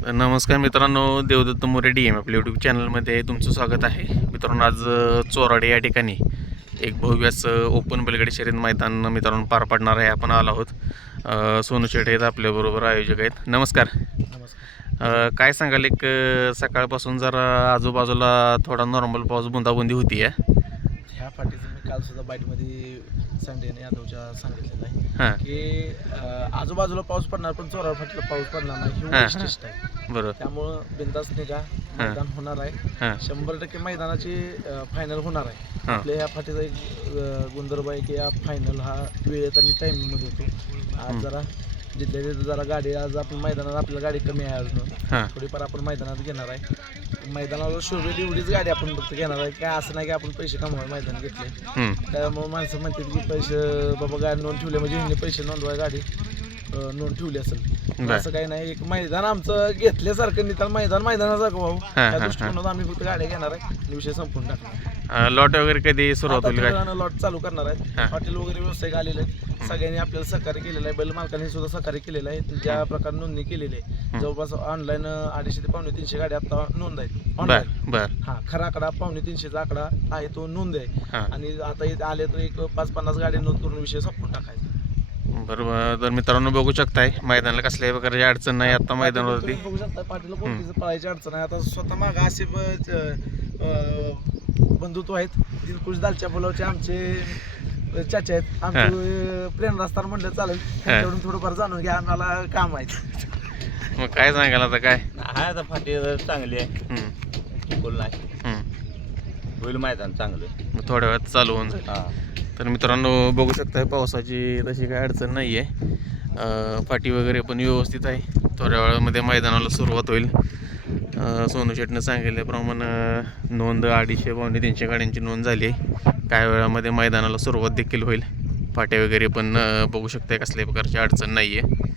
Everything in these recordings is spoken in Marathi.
नमस्कार मित्रांनो देवदत्त मोरे डी एम आपल्या यूट्यूब चॅनलमध्ये तुमचं स्वागत आहे. मित्रांनो आज चोराडे या ठिकाणी एक भव्य असं ओपन बैलगाडी शर्यत मैदान मित्रांनो पार पडणार आहे. आपण आलो आहोत. सोनू शेट आहेत आपल्याबरोबर आयोजक आहेत. नमस्कार. नमस्कार. काय सांगाल एक सकाळपासून जरा आजूबाजूला थोडा नॉर्मल पाऊस बुंदाबुंदी होती आहे ह्या मी काल सुद्धा बाईटमध्ये संडेने यादवच्या सांगितलेलं आहे हां. की अं, आजूबाजूला पाऊस पडणार पण चोरा फाटीला पाऊस पडणार नाही ही हां. वैशिष्ट्य आहे. बरोबर. त्यामुळं बिंदास निघा मैदान होणार आहे. हां. शंभर टक्के मैदानाची फायनल होणार आहे. हां. आपल्या ह्या फाटीचा एक अं, गुणधर्म आहे की या फायनल हा वेळेत आणि टायमिंगमध्ये होतो. आज जरा जिथल्या तिथं जरा गाडी आज आपण मैदानात आपल्याला गाडी कमी आहे अजून. हां. थोडीफार आपण मैदानात घेणार आहे. मैदानावर शोभेल एवढीच गाडी आपण फक्त घेणार आहे. काय असं नाही की आपण पैसे कमवाय मैदान घेतले हम्म, त्यामुळे माणसं म्हणतात की पैसे बाबा गाडी नोंद ठेवले म्हणजे ह्यांनी पैसे नोंदवाय गाडी अं, नोंद ठेवली असेल. बर. असं काही नाही. एक मैदान आमचं घेतल्यासारखं नाही तर मैदान मैदानासारखं भाऊ. हा, त्या हा, दृष्टिकोनात आम्ही फक्त गाड्या घेणार आहे. आणि विषय संपून टाकणार लॉट वगैरे कधी सुरुवात होईल काय? लॉट चालू करणार हा. आहेत हॉटेल वगैरे व्यावसायिक आलेले आहेत. सगळ्यांनी आपल्याला सहकार्य केलेलं आहे. बैल मालकांनी सुद्धा सहकार्य केलेलं आहे. ज्या प्रकारे नोंदणी केलेली आहे. जवळपास ऑनलाईन अडीचशे ते पावणे तीनशे गाड्या आता नोंद आहेत. बर ऑनलाईन बर. हा खरा आकडा पावणे तीनशेचा आकडा आहे तो नोंद आहे. हां. आणि आता इथे आले तर एक पाच पन्नास गाडी नोंद करून विषय संपून टाकायचा. बरोबर. तर मित्रांनो बघू शकताय मैदानाला कसल्याही प्रकारची अडचण नाही. आता मैदानावरती. तुम्ही बघू शकता पाटील कोणतीच पळायची अडचण आहे आता स्वतः माग असे ब- च- अं, बंधुत्व आहेत. दिलकुश दालच्या पुलावचे आमचे चाचा आहेत. आमचे प्रेम रस्ता म्हणलं चालेल. त्यांच्याकडून थोडंफार जाणून घ्या आम्हाला काम आहे मग काय सांगाल आता काय? हाय आता फाटी चांगली आहे. हम्म, टिकूल नाही. हम्म. होईल मैदान चांगलं. मग थोड्या वेळात चालू होऊन. जाईल हा. तर मित्रांनो बघू शकता पावसाची तशी काय अडचण नाही आहे पाठी वगैरे पण व्यवस्थित आहे. थोड्या वेळामध्ये मैदानाला सुरुवात होईल. सोनू शेटनं सांगितल्याप्रमाणे नोंद अडीचशे पावणे तीनशे गाड्यांची नोंद झाली आहे. काही वेळामध्ये मैदानाला सुरुवात देखील होईल. फाटे वगैरे पण बघू शकता कसल्याही प्रकारची अडचण नाही आहे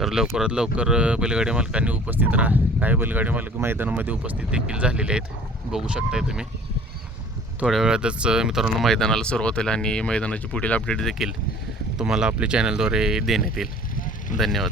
तर लवकरात लवकर बैलगाडी मालकांनी उपस्थित राहा. काही बैलगाडी मालक मैदानामध्ये उपस्थित देखील झालेले आहेत. बघू शकताय तुम्ही. थोड्या वेळातच मित्रांनो मैदानाला सुरुवात होईल आणि मैदानाची पुढील अपडेट देखील तुम्हाला आपल्या चॅनलद्वारे देण्यात येईल. धन्यवाद.